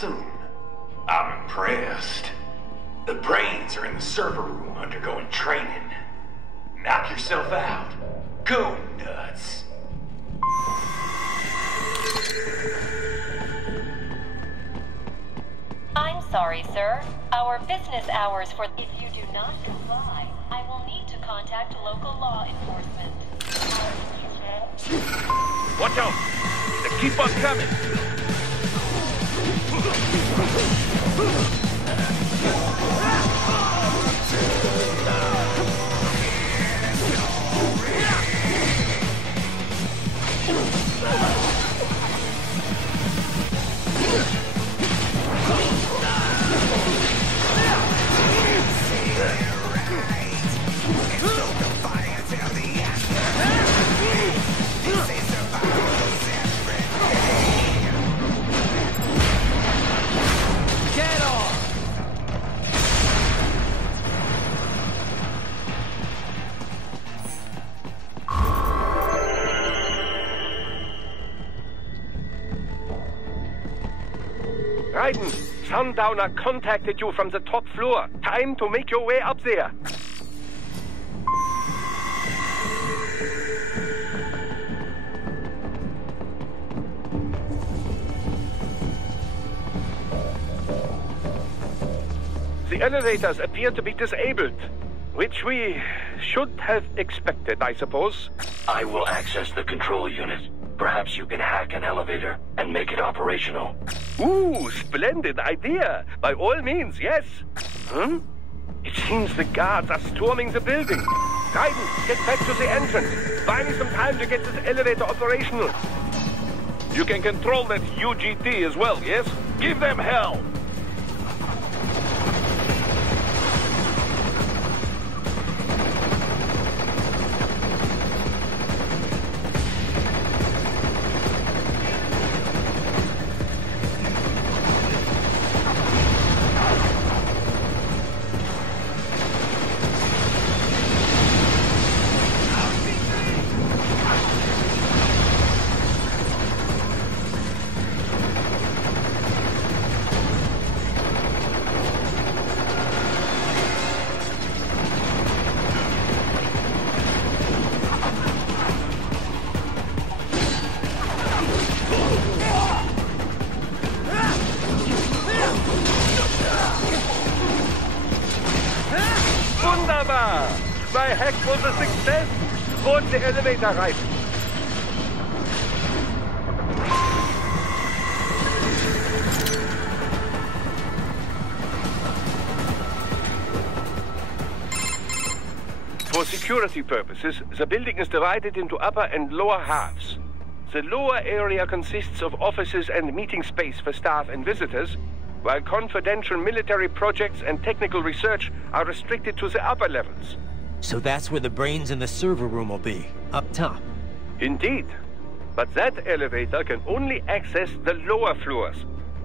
soon. I'm impressed. The brains are in the server room undergoing training. Knock yourself out. Go nuts. I'm sorry, sir. Our business hours for... If you do not comply, I will need to contact local law enforcement. Watch out! They keep on coming! Get off! Raiden, Sundowner contacted you from the top floor. Time to make your way up there. The elevators appear to be disabled, which we should have expected, I suppose. I will access the control unit. Perhaps you can hack an elevator and make it operational. Ooh, splendid idea. By all means, yes. It seems the guards are storming the building. Raiden, get back to the entrance. Buy me some time to get this elevator operational. You can control that UGT as well, yes? Give them hell. Wunderbar! My hack was a success! Board the elevator right. For security purposes, the building is divided into upper and lower halves. The lower area consists of offices and meeting space for staff and visitors, while confidential military projects and technical research are restricted to the upper levels. So that's where the brains in the server room will be, up top. Indeed. But that elevator can only access the lower floors.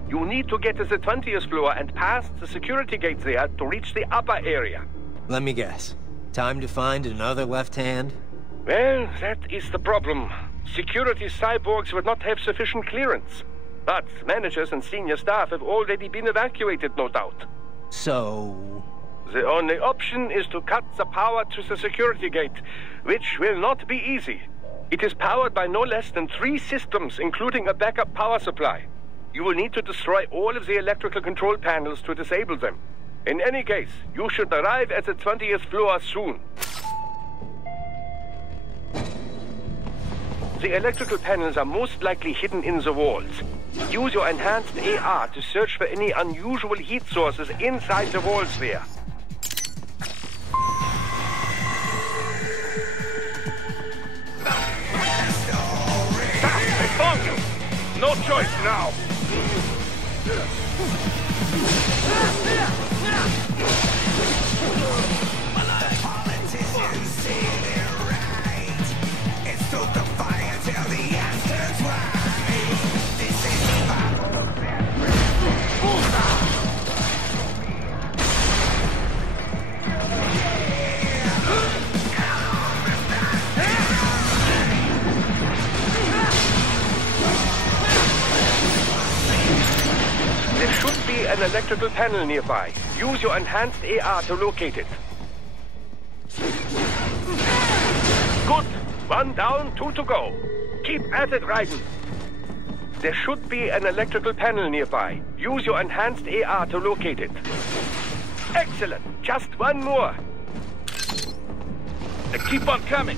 You need to get to the 20th floor and pass the security gate there to reach the upper area. Let me guess. Time to find another left hand? Well, that is the problem. Security cyborgs would not have sufficient clearance. But managers and senior staff have already been evacuated, no doubt. So... The only option is to cut the power to the security gate, which will not be easy. It is powered by no less than 3 systems, including a backup power supply. You will need to destroy all of the electrical control panels to disable them. In any case, you should arrive at the 20th floor soon. The electrical panels are most likely hidden in the walls. Use your enhanced AR to search for any unusual heat sources inside the walls there. I found you! No choice now! Politicians say they're right. It's took the fire till the answer's right. This is the battle of electrical panel nearby. Use your enhanced AR to locate it. Good. 1 down, 2 to go. Keep at it, Raiden. There should be an electrical panel nearby. Use your enhanced AR to locate it. Excellent. Just 1 more. Keep on coming.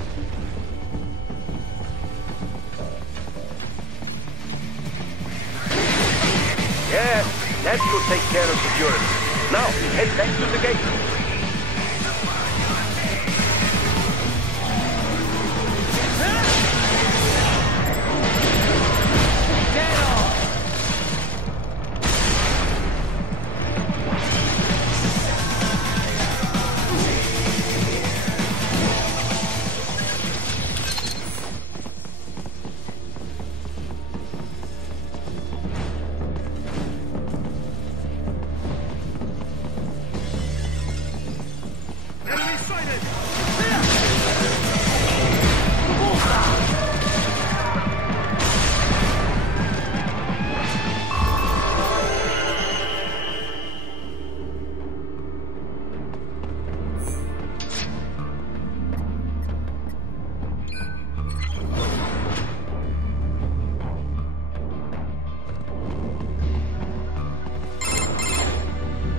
Yes, that should take care of security. Now, head back to the gate.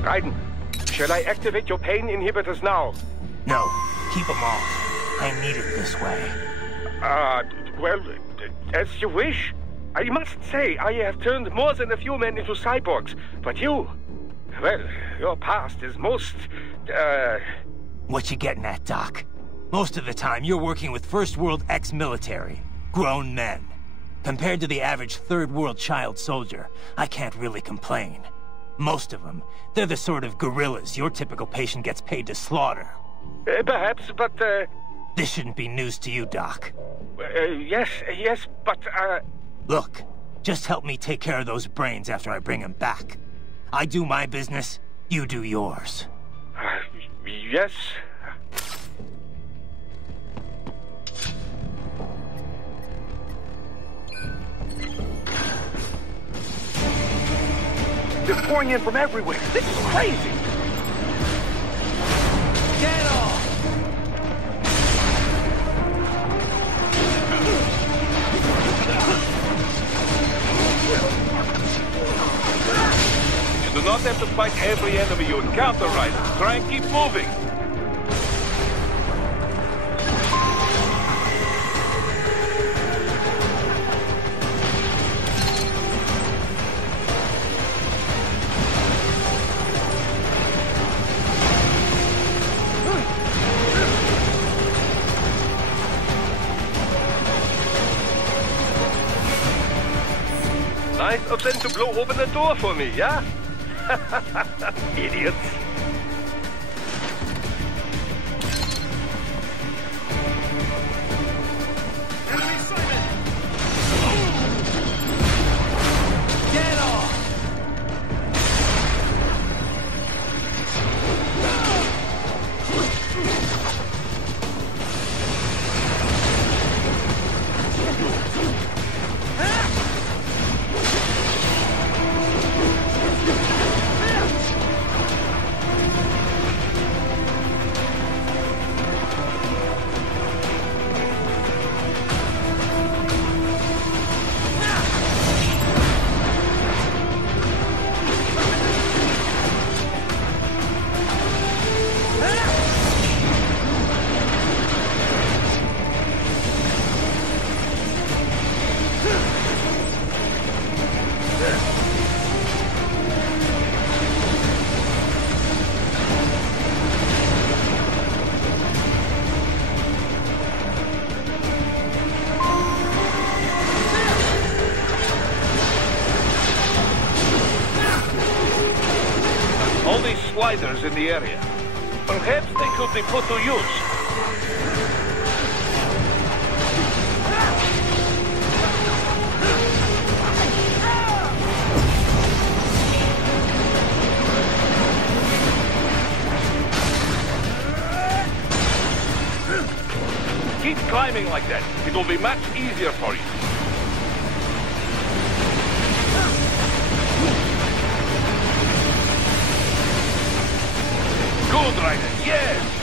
Raiden, shall I activate your pain inhibitors now? No, keep them off. I need it this way. Well, as you wish. I must say, I have turned more than a few men into cyborgs, but you... Well, your past is most, What you getting at, Doc? Most of the time, you're working with First World ex-military. Grown men. Compared to the average Third World child soldier, I can't really complain. Most of them, they're the sort of guerrillas your typical patient gets paid to slaughter. Perhaps, but, This shouldn't be news to you, Doc. yes, but, Look, just help me take care of those brains after I bring them back. I do my business, you do yours. Yes. They're pouring in from everywhere. This is crazy. Get off! You do not have to fight every enemy you encounter, Raiden. Try and keep moving. Nice of them to blow open the door for me, yeah? Idiots. Get off! All these sliders in the area. Perhaps they could be put to use. Keep climbing like that. It will be much easier for you. Road Rider, yes!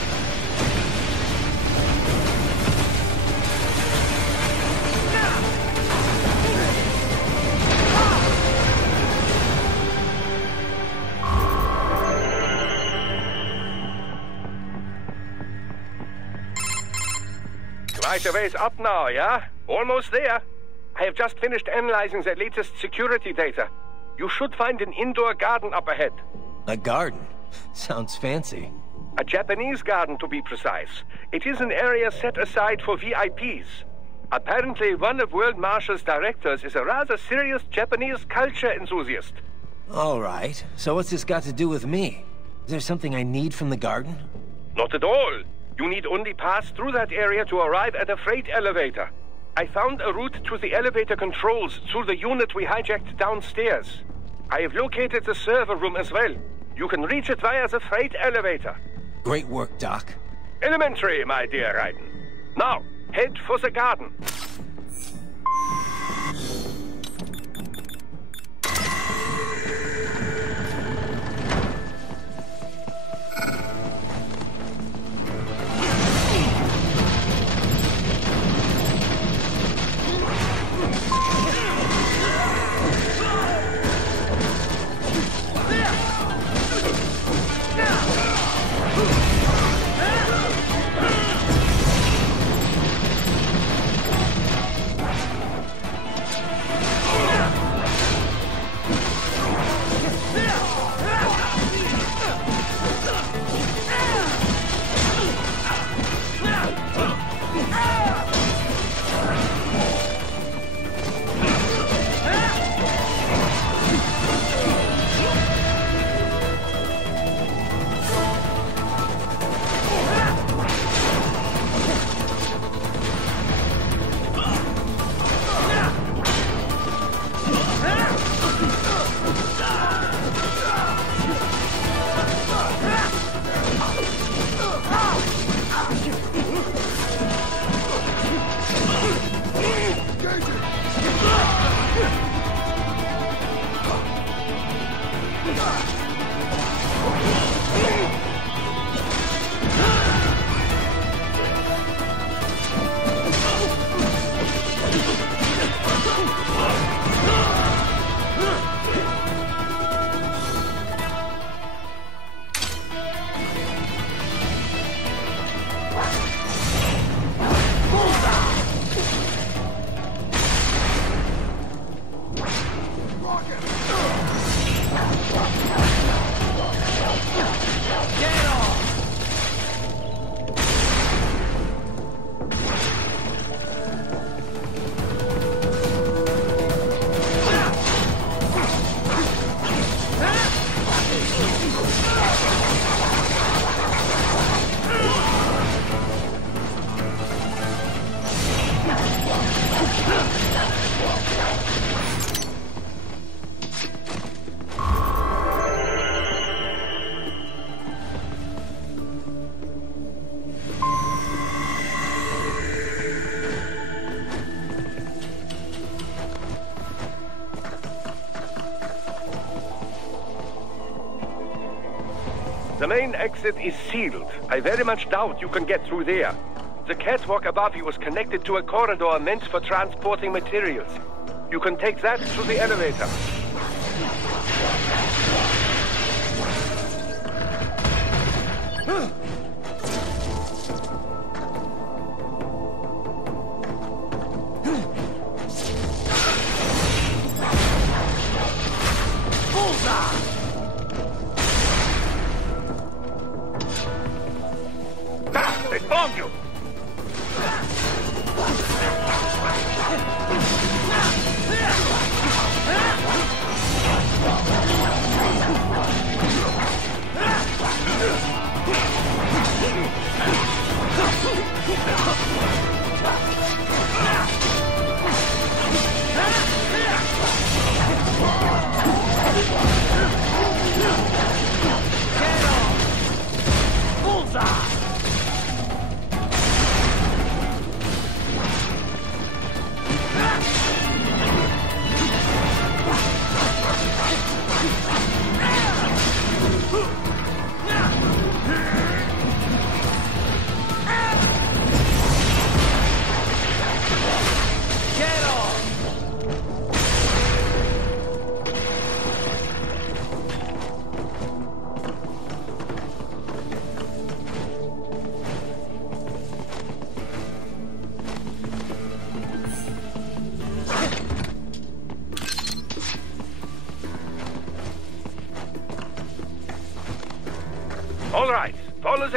Quite a ways up now, yeah? Almost there. I have just finished analyzing the latest security data. You should find an indoor garden up ahead. A garden? Sounds fancy. A Japanese garden, to be precise. It is an area set aside for VIPs. Apparently, one of World Marshal's directors is a rather serious Japanese culture enthusiast. All right. So what's this got to do with me? Is there something I need from the garden? Not at all. You need only pass through that area to arrive at a freight elevator. I found a route to the elevator controls through the unit we hijacked downstairs. I have located the server room as well. You can reach it via the freight elevator. Great work, Doc. Elementary, my dear Raiden. Now, head for the garden. The main exit is sealed. I very much doubt you can get through there. The catwalk above you is connected to a corridor meant for transporting materials. You can take that to the elevator. They found you!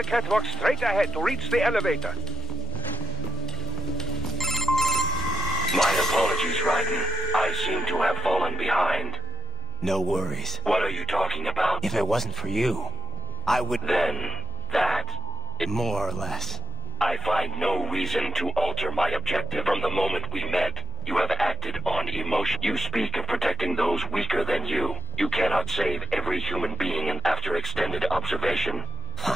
the catwalk straight ahead to reach the elevator. My apologies, Raiden. I seem to have fallen behind. No worries. What are you talking about? If it wasn't for you, I would... Then, that... More or less. I find no reason to alter my objective. From the moment we met, you have acted on emotion. You speak of protecting those weaker than you. You cannot save every human being after extended observation. Huh.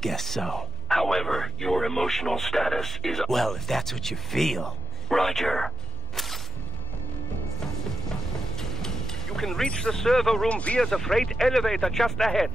Guess so. However, your emotional status is... Well, if that's what you feel... Roger. You can reach the server room via the freight elevator just ahead.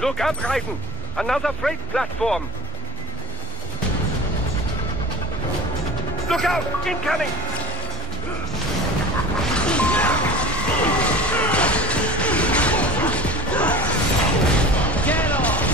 Look up, Raiden! Another freight platform! Look out! Incoming! Get off!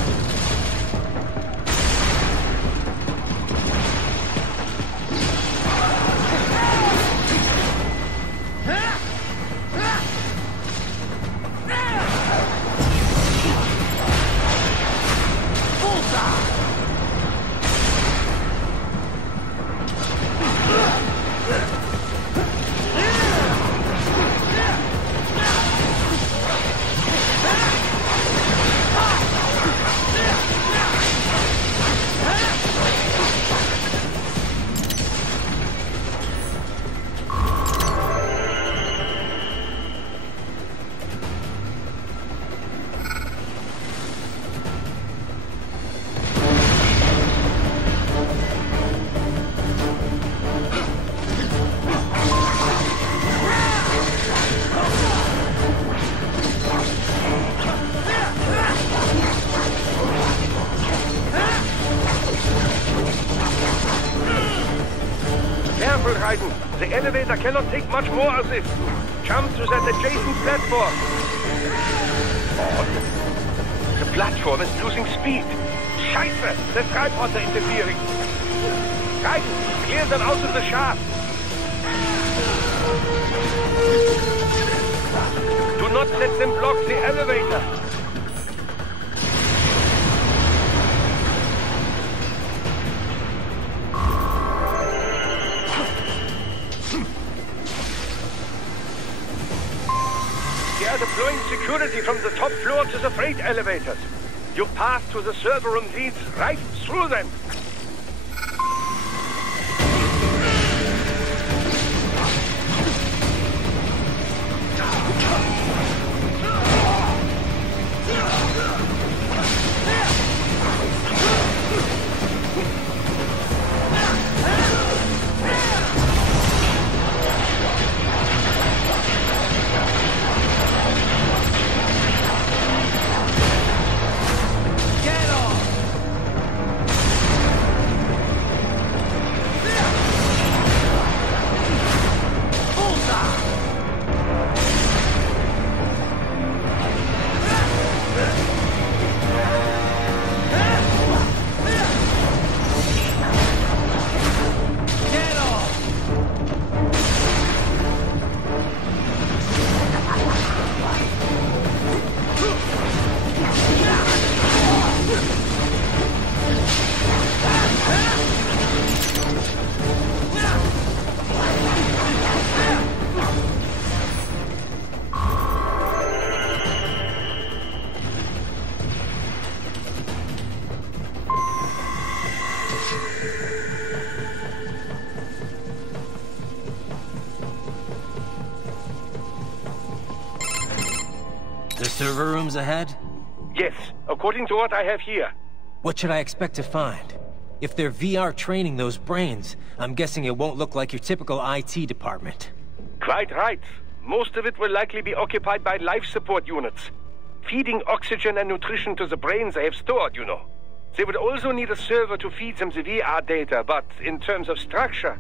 The elevator cannot take much more of this. Jump to that adjacent platform. Odd. The platform is losing speed. Scheiße! The tripods are interfering. Guys, clear them out of the shaft. Do not let them block the elevator. They are deploying security from the top floor to the freight elevators. Your path to the server room leads right through them. The server rooms ahead? Yes, according to what I have here. What should I expect to find? If they're VR training those brains, I'm guessing it won't look like your typical IT department. Quite right. Most of it will likely be occupied by life support units. Feeding oxygen and nutrition to the brains they have stored, you know. They would also need a server to feed them the VR data, but in terms of structure,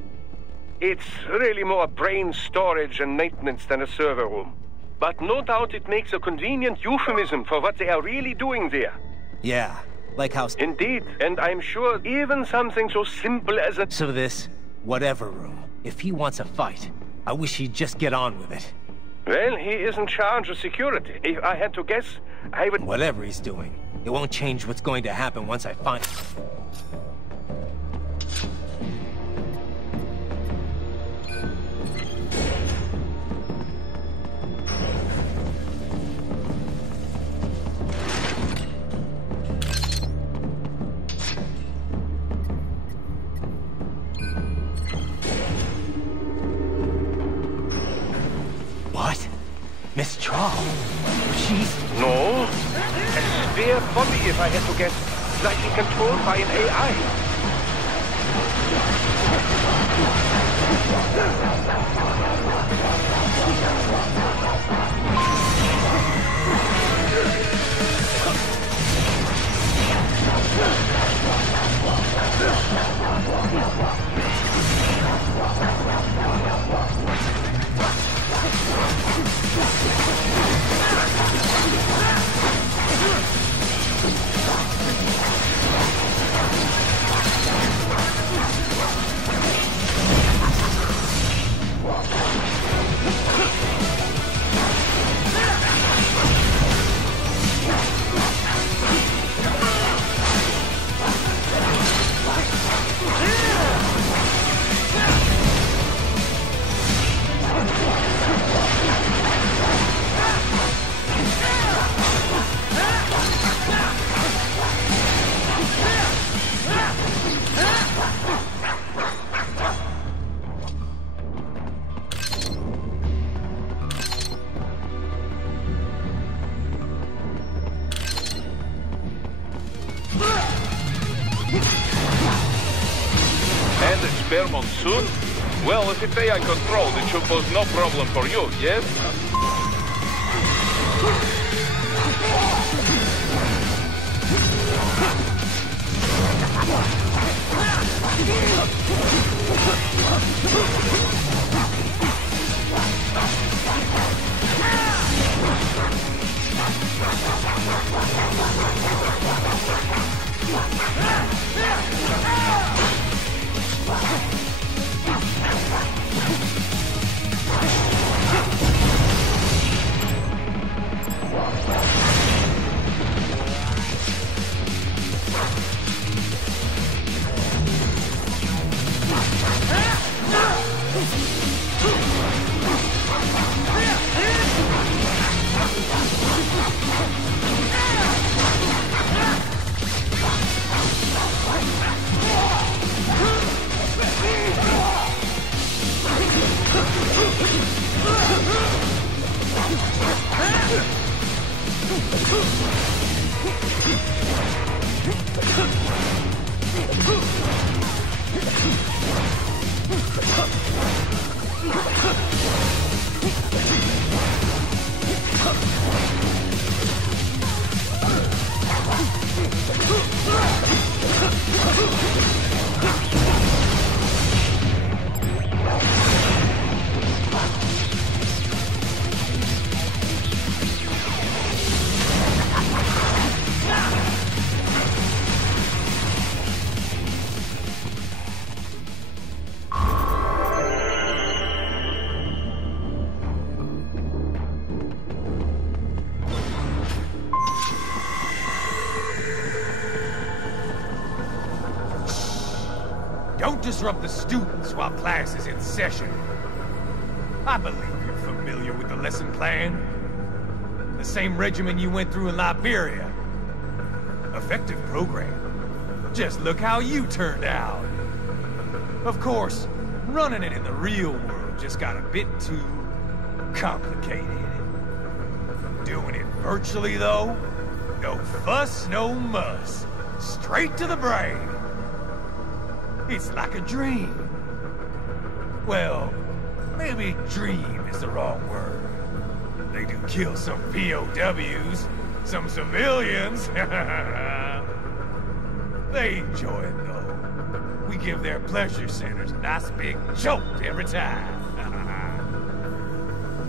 it's really more brain storage and maintenance than a server room. But no doubt it makes a convenient euphemism for what they are really doing there. Yeah, like how... Indeed, and I'm sure even something so simple as a... So this, whatever room, if he wants a fight, I wish he'd just get on with it. Well, he is in charge of security. If I had to guess, I would... Whatever he's doing, it won't change what's going to happen once I find him. What? Miss Trawl? She's... No. A spare body, if I had to guess. Likely controlled by an AI. And a spare monsoon? Well, if it's AI controlled, it should pose no problem for you, yes? Don't disrupt the students while class is in session. I believe you're familiar with the lesson plan. The same regimen you went through in Liberia. Effective program. Just look how you turned out. Of course, running it in the real world just got a bit too complicated. Doing it virtually, though, no fuss, no muss. Straight to the brain. It's like a dream. Well, maybe dream is the wrong word. They do kill some POWs, some civilians. They enjoy it, though. We give their pleasure centers a nice big jolt every time.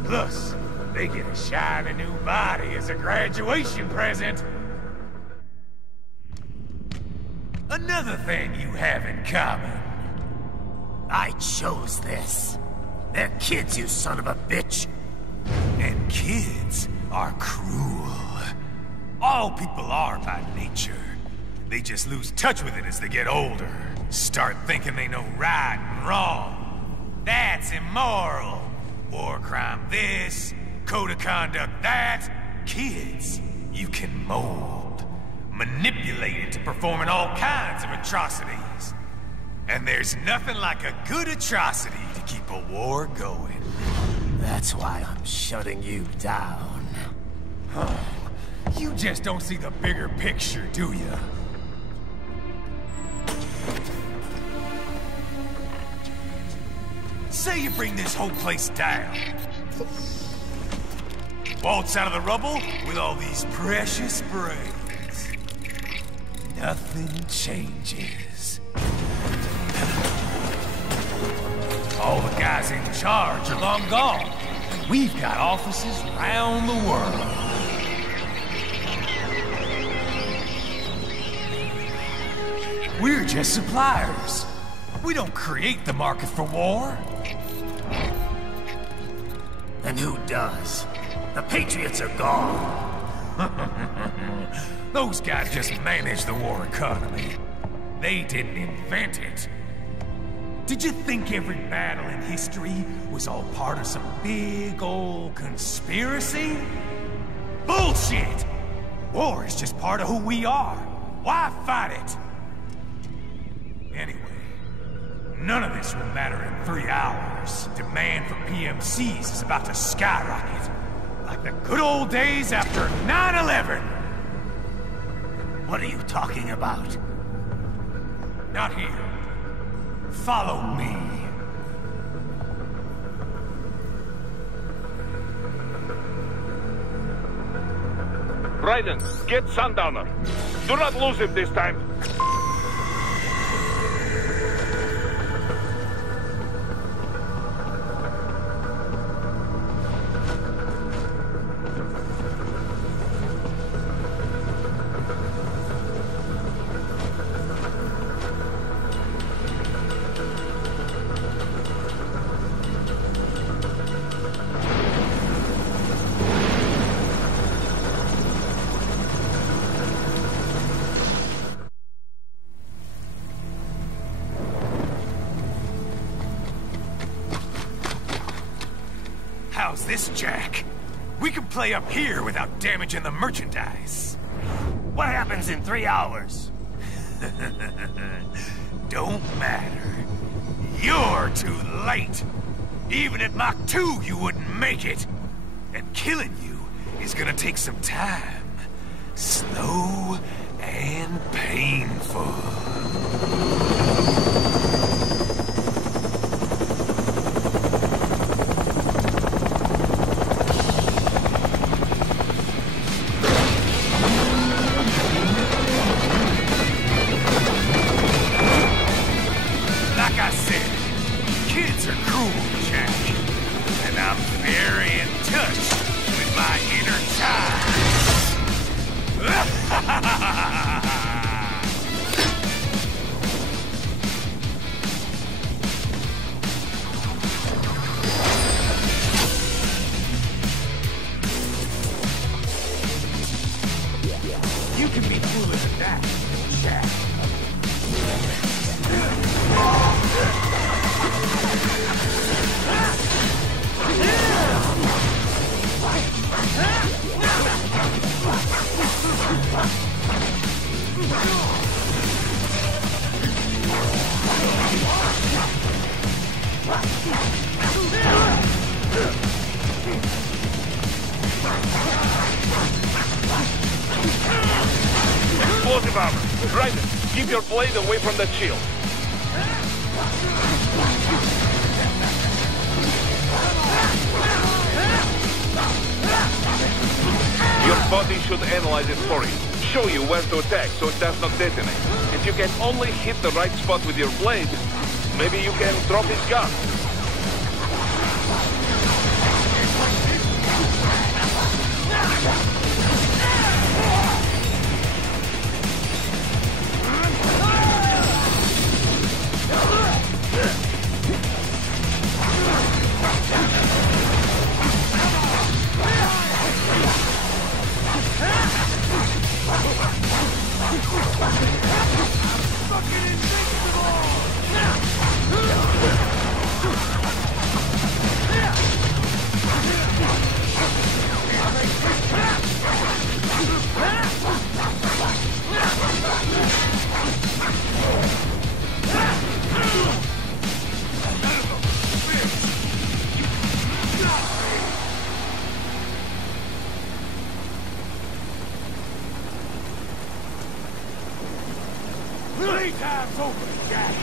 Plus, they get a shiny new body as a graduation present. Another thing you have in common. I chose this. They're kids, you son of a bitch. And kids are cruel. All people are by nature. They just lose touch with it as they get older. Start thinking they know right and wrong. That's immoral. War crime this, code of conduct that. Kids, you can mold, manipulate into performing all kinds of atrocities. And there's nothing like a good atrocity to keep a war going. That's why I'm shutting you down. You just don't see the bigger picture, do you? Say you bring this whole place down. Waltz out of the rubble with all these precious brains. Nothing changes. All the guys in charge are long gone. And we've got offices around the world. We're just suppliers. We don't create the market for war. And who does? The Patriots are gone. Those guys just manage the war economy. They didn't invent it. Did you think every battle in history was all part of some big old conspiracy? Bullshit! War is just part of who we are. Why fight it? Anyway, none of this will matter in 3 hours. Demand for PMCs is about to skyrocket. Like the good old days after 9/11. What are you talking about? Not here. Follow me. Raiden, get Sundowner. Do not lose him this time. How's this, Jack? We can play up here without damaging the merchandise. What happens in 3 hours? Don't matter. You're too late. Even at Mach 2, you wouldn't make it. And killing you is gonna take some time. Slow and painful. cooler than that. Jack. Explosive armor. Right. Keep your blade away from that shield. Your body should analyze it for you. Show you where to attack so it does not detonate. If you can only hit the right spot with your blade, maybe you can drop his gun. Time's over, Jack.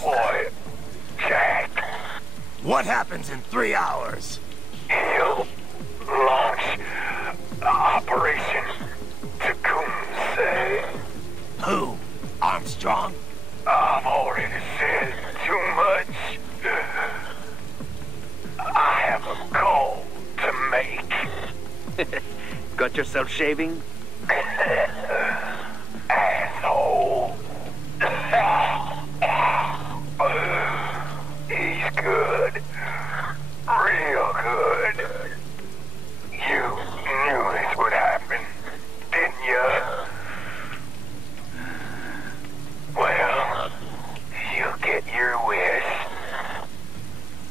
Boy, Jack. What happens in 3 hours? He'll launch Operation Tecumseh. Who? Armstrong? I've already said too much. I have a call to make. Got yourself shaving? Asshole. He's good. Real good. You knew this would happen, didn't you? Well, you get your wish.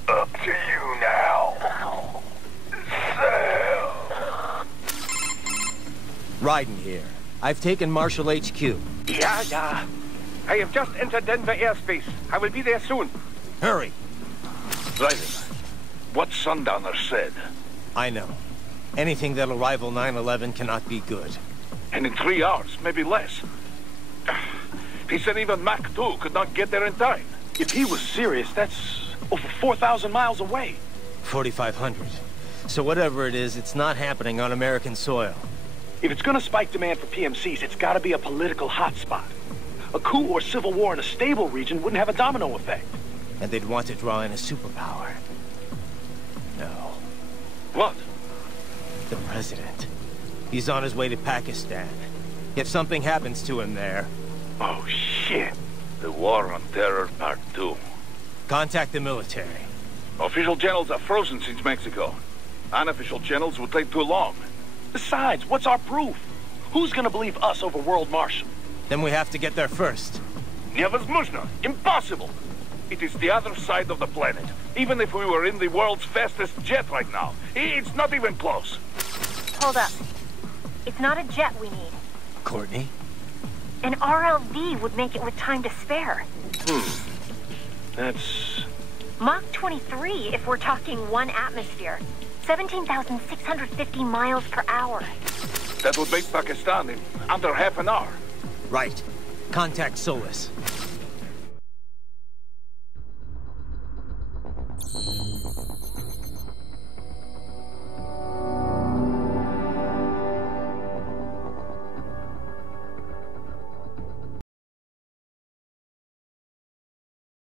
Up to you now. Sal. Raiden here. I've taken Marshall HQ. Yeah. I have just entered Denver airspace. I will be there soon. Hurry. Raiden, what Sundowner said. I know. Anything that'll rival 9/11 cannot be good. And in 3 hours, maybe less. He said even Mach 2 could not get there in time. If he was serious, that's over 4,000 miles away. 4,500. So whatever it is, it's not happening on American soil. If it's gonna spike demand for PMCs, it's gotta be a political hotspot. A coup or civil war in a stable region wouldn't have a domino effect. And they'd want to draw in a superpower. No. What? The president. He's on his way to Pakistan. If something happens to him there... Oh, shit. The War on Terror Part 2. Contact the military. Official channels are frozen since Mexico. Unofficial channels would take too long. Besides, what's our proof? Who's gonna believe us over World Marshal? Then we have to get there first. Невозможно. Impossible. It is the other side of the planet. Even if we were in the world's fastest jet right now, it's not even close. Hold up. It's not a jet we need. Courtney? An RLV would make it with time to spare. That's... Mach 23 if we're talking 1 atmosphere. 17,650 miles per hour. That would make Pakistan in under half an hour. Right. Contact Solis.